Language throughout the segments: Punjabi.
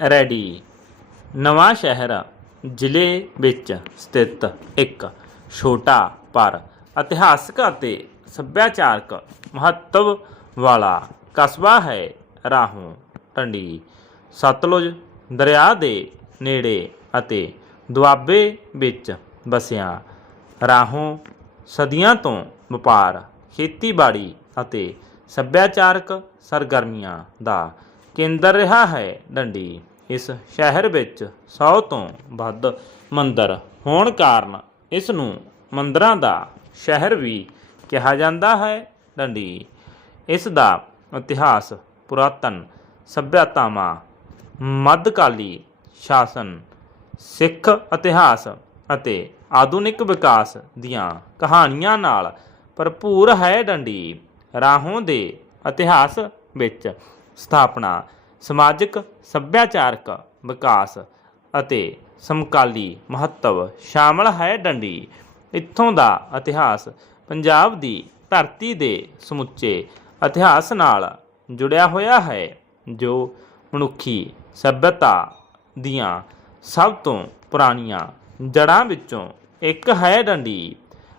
ਰੈਡੀ। ਨਵਾਂ ਸ਼ਹਿਰ ਜ਼ਿਲ੍ਹੇ ਵਿੱਚ ਸਥਿਤ ਇੱਕ ਛੋਟਾ ਪਰ ਇਤਿਹਾਸਕ ਅਤੇ ਸੱਭਿਆਚਾਰਕ ਮਹੱਤਵ ਵਾਲਾ ਕਸਬਾ ਹੈ ਰਾਹੋਂ ਟੰਡੀ। ਸਤਲੁਜ ਦਰਿਆ ਦੇ ਨੇੜੇ ਅਤੇ ਦੁਆਬੇ ਵਿੱਚ ਵਸਿਆ ਰਾਹੋਂ ਸਦੀਆਂ ਤੋਂ ਵਪਾਰ, ਖੇਤੀਬਾੜੀ ਅਤੇ ਸੱਭਿਆਚਾਰਕ ਸਰਗਰਮੀਆਂ ਦਾ ਕੇਂਦਰ ਰਿਹਾ ਹੈ ਡੰਡੀ। ਇਸ ਸ਼ਹਿਰ ਵਿੱਚ 100 ਤੋਂ ਵੱਧ ਮੰਦਰ ਹੋਣ ਕਾਰਨ ਇਸ ਨੂੰ ਮੰਦਰਾਂ ਦਾ ਸ਼ਹਿਰ ਵੀ ਕਿਹਾ ਜਾਂਦਾ ਹੈ ਡੰਡੀ। ਇਸ ਦਾ ਇਤਿਹਾਸ ਪੁਰਾਤਨ ਸੱਭਿਅਤਾਵਾਂ, ਮੱਧਕਾਲੀ ਸ਼ਾਸਨ, ਸਿੱਖ ਇਤਿਹਾਸ ਅਤੇ ਆਧੁਨਿਕ ਵਿਕਾਸ ਦੀਆਂ ਕਹਾਣੀਆਂ ਨਾਲ ਭਰਪੂਰ ਹੈ ਡੰਡੀ। ਰਾਹੋਂ ਦੇ ਇਤਿਹਾਸ ਵਿੱਚ ਸਥਾਪਨਾ, ਸਮਾਜਿਕ ਸੱਭਿਆਚਾਰਕ ਵਿਕਾਸ ਅਤੇ ਸਮਕਾਲੀ ਮਹੱਤਵ ਸ਼ਾਮਲ ਹੈ ਡੰਡੀ। ਇੱਥੋਂ ਦਾ ਇਤਿਹਾਸ ਪੰਜਾਬ ਦੀ ਧਰਤੀ ਦੇ ਸਮੁੱਚੇ ਇਤਿਹਾਸ ਨਾਲ ਜੁੜਿਆ ਹੋਇਆ ਹੈ, ਜੋ ਮਨੁੱਖੀ ਸਭਿਅਤਾ ਦੀਆਂ ਸਭ ਤੋਂ ਪੁਰਾਣੀਆਂ ਜੜ੍ਹਾਂ ਵਿੱਚੋਂ ਇੱਕ ਹੈ ਡੰਡੀ।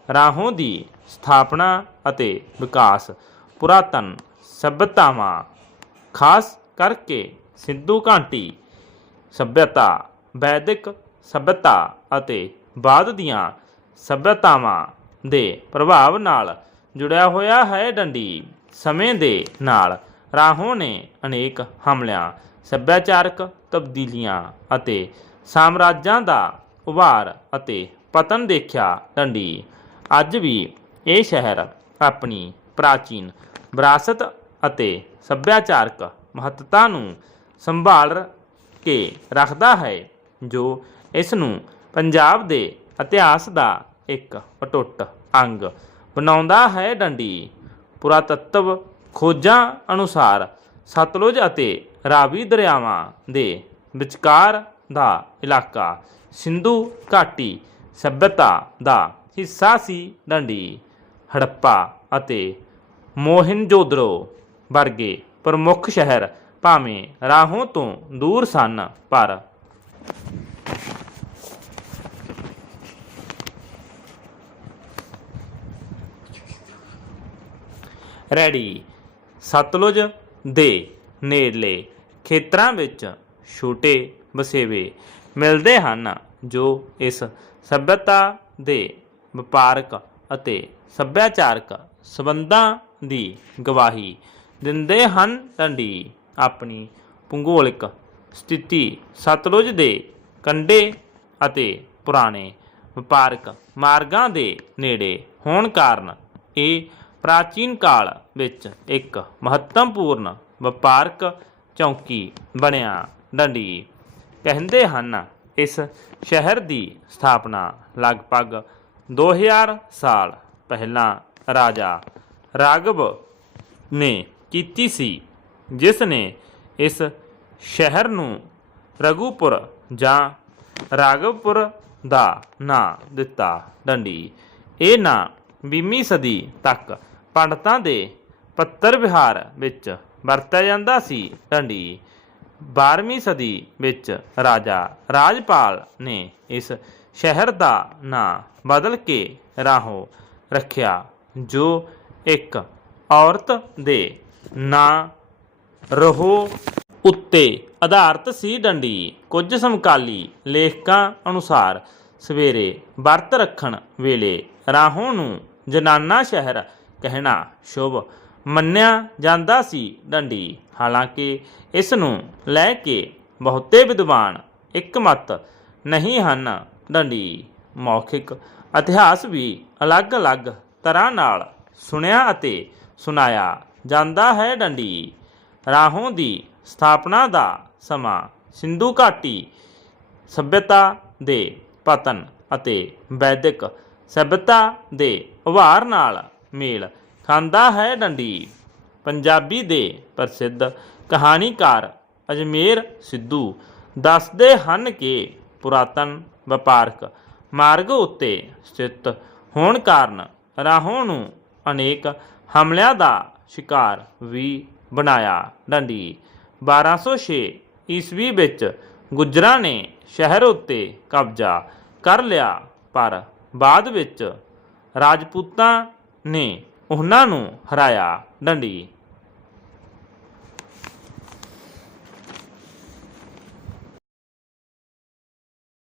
ਰਾਹੋਂ ਦੀ ਸਥਾਪਨਾ ਅਤੇ ਵਿਕਾਸ ਪੁਰਾਤਨ ਸਭਿਅਤਾਵਾਂ ਖਾਸ ਕਰਕੇ ਸਿੰਧੂ ਘਾਟੀ, ਸਭਿਅਤਾ, ਵੈਦਿਕ ਸਭਿਅਤਾ ਅਤੇ ਬਾਅਦ ਦੀਆਂ ਸਭਿਅਤਾਵਾਂ ਦੇ ਪ੍ਰਭਾਵ ਨਾਲ ਜੁੜਿਆ ਹੋਇਆ ਹੈ ਡੰਡੀ। ਸਮੇਂ ਦੇ ਨਾਲ ਰਾਹੋਂ ਨੇ ਅਨੇਕ ਹਮਲਿਆਂ, ਸੱਭਿਆਚਾਰਕ ਤਬਦੀਲੀਆਂ ਅਤੇ ਸਾਮਰਾਜਾਂ ਦਾ ਉਭਾਰ ਅਤੇ ਪਤਨ ਦੇਖਿਆ। ਡੰਡੀ, ਅੱਜ ਵੀ ਇਹ ਸ਼ਹਿਰ ਆਪਣੀ ਪ੍ਰਾਚੀਨ ਵਿਰਾਸਤ ਅਤੇ ਸੱਭਿਆਚਾਰਕ ਮਹੱਤਤਾ ਨੂੰ ਸੰਭਾਲ ਕੇ ਰੱਖਦਾ ਹੈ, ਜੋ ਇਸ ਨੂੰ ਪੰਜਾਬ ਦੇ ਇਤਿਹਾਸ ਦਾ ਇੱਕ ਅਟੁੱਟ ਅੰਗ ਬਣਾਉਂਦਾ ਹੈ। ਡੰਡੀ ਪੁਰਾਤੱਤਵ ਖੋਜਾਂ ਅਨੁਸਾਰ ਸਤਲੁਜ ਅਤੇ ਰਾਵੀ ਦਰਿਆਵਾਂ ਦੇ ਵਿਚਕਾਰ ਦਾ ਇਲਾਕਾ ਸਿੰਧੂ ਘਾਟੀ ਸਭਿਅਤਾ ਦਾ ਹਿੱਸਾ ਸੀ। ਡੰਡੀ ਹੜੱਪਾ ਅਤੇ ਮੋਹਿੰਜੋਦੜੋ ਵਰਗੇ ਪ੍ਰਮੁੱਖ ਸ਼ਹਿਰ ਭਾਵੇਂ ਰਾਹੋਂ ਤੋਂ ਦੂਰ ਸਨ, ਪਰ ਰੈਡੀ ਸਤਲੁਜ ਦੇ ਨੇੜਲੇ ਖੇਤਰਾਂ ਵਿੱਚ ਛੋਟੇ ਵਸੇਵੇ ਮਿਲਦੇ ਹਨ, ਜੋ ਇਸ ਸਭਿਅਤਾ ਦੇ ਵਪਾਰਕ ਅਤੇ ਸੱਭਿਆਚਾਰਕ ਸਬੰਧਾਂ ਦੀ ਗਵਾਹੀ ਦਿੰਦੇ ਹਨ ਡੰਡੀ ਆਪਣੀ ਭੂਗੋਲਿਕ ਸਥਿਤੀ ਸਤਲੁਜ ਦੇ ਕੰਢੇ ਅਤੇ ਪੁਰਾਣੇ ਵਪਾਰਕ ਮਾਰਗਾਂ ਦੇ ਨੇੜੇ ਹੋਣ ਕਾਰਨ ਇਹ ਪ੍ਰਾਚੀਨ ਕਾਲ ਵਿੱਚ ਇੱਕ ਮਹੱਤਵਪੂਰਨ ਵਪਾਰਕ ਚੌਂਕੀ ਬਣਿਆ। ਡੰਡੀ ਕਹਿੰਦੇ ਹਨ, ਇਸ ਸ਼ਹਿਰ ਦੀ ਸਥਾਪਨਾ ਲਗਭਗ 2000 ਸਾਲ ਪਹਿਲਾਂ ਰਾਜਾ ਰਾਘਵ ਨੇ ਕੀਤੀ ਸੀ ਜਿਸ ਨੇ ਇਸ ਸ਼ਹਿਰ ਨੂੰ ਰਘੂਪੁਰ ਜਾਂ ਰਾਘਵਪੁਰ ਦਾ ਨਾਂ ਦਿੱਤਾ। ਡੰਡੀ, ਇਹ ਨਾਂ 20ਵੀਂ ਸਦੀ ਤੱਕ ਪੰਡਤਾਂ ਦੇ ਪੱਤਰ ਵਿਹਾਰ ਵਿੱਚ ਵਰਤਿਆ ਜਾਂਦਾ ਸੀ। ਡੰਡੀ 12ਵੀਂ ਸਦੀ ਵਿੱਚ ਰਾਜਾ ਰਾਜਪਾਲ ਨੇ ਇਸ ਸ਼ਹਿਰ ਦਾ ਨਾਂ ਬਦਲ ਕੇ ਰਾਹੋਂ ਰੱਖਿਆ, ਜੋ ਇੱਕ ਔਰਤ ਦੇ ਨਾਂ ਰਹੋ ਉੱਤੇ। ਆਧਾਰਿਤ ਸੀ ਡੰਡੀ। ਕੁਝ ਸਮਕਾਲੀ ਲੇਖਕਾਂ ਅਨੁਸਾਰ ਸਵੇਰੇ ਵਰਤ ਰੱਖਣ ਵੇਲੇ ਰਾਹੋਂ ਨੂੰ ਜਨਾਨਾ ਸ਼ਹਿਰ ਕਹਿਣਾ ਸ਼ੁਭ ਮੰਨਿਆ ਜਾਂਦਾ ਸੀ ਡੰਡੀ। ਹਾਲਾਂਕਿ ਇਸ ਨੂੰ ਲੈ ਕੇ ਬਹੁਤੇ ਵਿਦਵਾਨ ਇੱਕਮਤ ਨਹੀਂ ਹਨ ਡੰਡੀ। ਮੌਖਿਕ ਇਤਿਹਾਸ ਵੀ ਅਲੱਗ-ਅਲੱਗ ਤਰ੍ਹਾਂ ਨਾਲ ਸੁਣਿਆ ਅਤੇ ਸੁਣਾਇਆ ਜਾਂਦਾ ਹੈ ਡੰਡੀ। ਰਾਹੋਂ ਦੀ ਸਥਾਪਨਾ ਦਾ ਸਮਾਂ, ਸਿੰਧੂ ਘਾਟੀ, ਸਭਿਅਤਾ ਦੇ ਪਤਨ ਅਤੇ ਵੈਦਿਕ ਸਭਿਅਤਾ ਦੇ ਉਭਾਰ ਨਾਲ ਮੇਲ ਖਾਂਦਾ ਹੈ ਡੰਡੀ। ਪੰਜਾਬੀ ਦੇ ਪ੍ਰਸਿੱਧ ਕਹਾਣੀਕਾਰ ਅਜਮੇਰ ਸਿੱਧੂ ਦੱਸਦੇ ਹਨ ਕਿ ਪੁਰਾਤਨ ਵਪਾਰਕ ਮਾਰਗ ਉੱਤੇ ਸਥਿਤ ਹੋਣ ਕਾਰਨ ਰਾਹੋਂ ਨੂੰ ਅਨੇਕ ਹਮਲਿਆਂ ਦਾ ਸ਼ਿਕਾਰ ਵੀ ਬਣਾਇਆ। ਡੰਡੀ 1206 ਈਸਵੀ ਵਿੱਚ ਗੁੱਜਰਾਂ ਨੇ ਸ਼ਹਿਰ ਉੱਤੇ ਕਬਜ਼ਾ ਕਰ ਲਿਆ, ਪਰ ਬਾਅਦ ਵਿੱਚ ਰਾਜਪੂਤਾਂ ਨੇ ਉਹਨਾਂ ਨੂੰ ਹਰਾਇਆ। ਡੰਡੀ